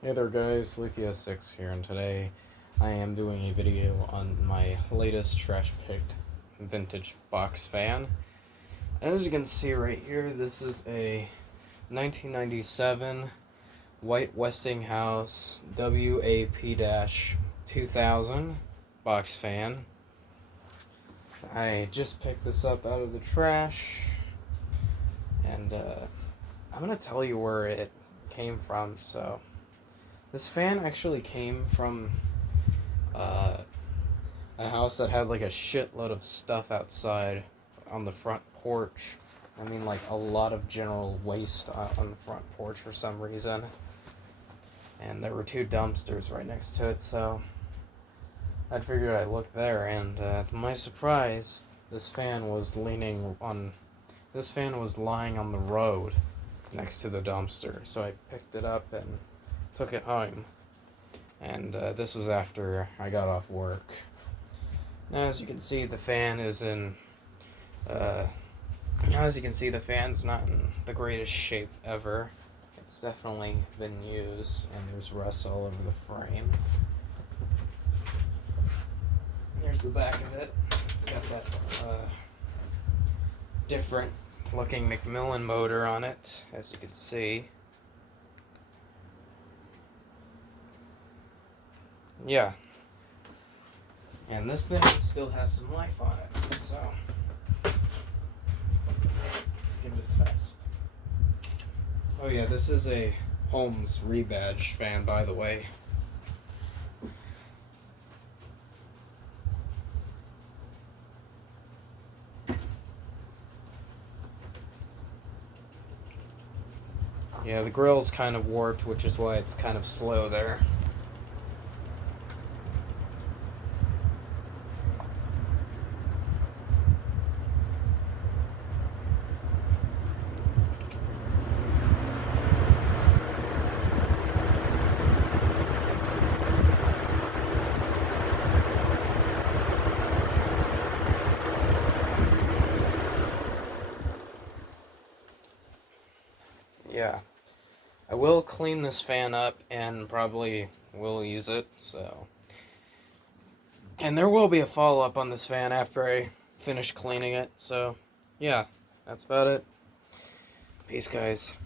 Hey there guys, Leaky6 here, and today I am doing a video on my latest trash picked vintage box fan. As you can see right here, this is a 1997 white Westinghouse WAB-2000 box fan. I just picked this up out of the trash, and I'm going to tell you where it came from. So this fan actually came from a house that had like a shitload of stuff outside on the front porch. I mean, like a lot of general waste on the front porch for some reason. And there were two dumpsters right next to it, so I figured I'd look there, and to my surprise, this fan was lying on the road next to the dumpster. So I picked it up and took it home, and this was after I got off work. Now, as you can see, the fan is in the fan's not in the greatest shape ever. It's definitely been used, and there's rust all over the frame. There's the back of it. It's got that different looking McMillan motor on it, as you can see. Yeah. And this thing still has some life on it, so let's give it a test. Oh yeah, this is a Holmes rebadge fan, by the way. Yeah, the grill's kind of warped, which is why it's kind of slow there. Yeah, I will clean this fan up and probably will use it, so. And there will be a follow-up on this fan after I finish cleaning it, so yeah, that's about it. Peace, guys.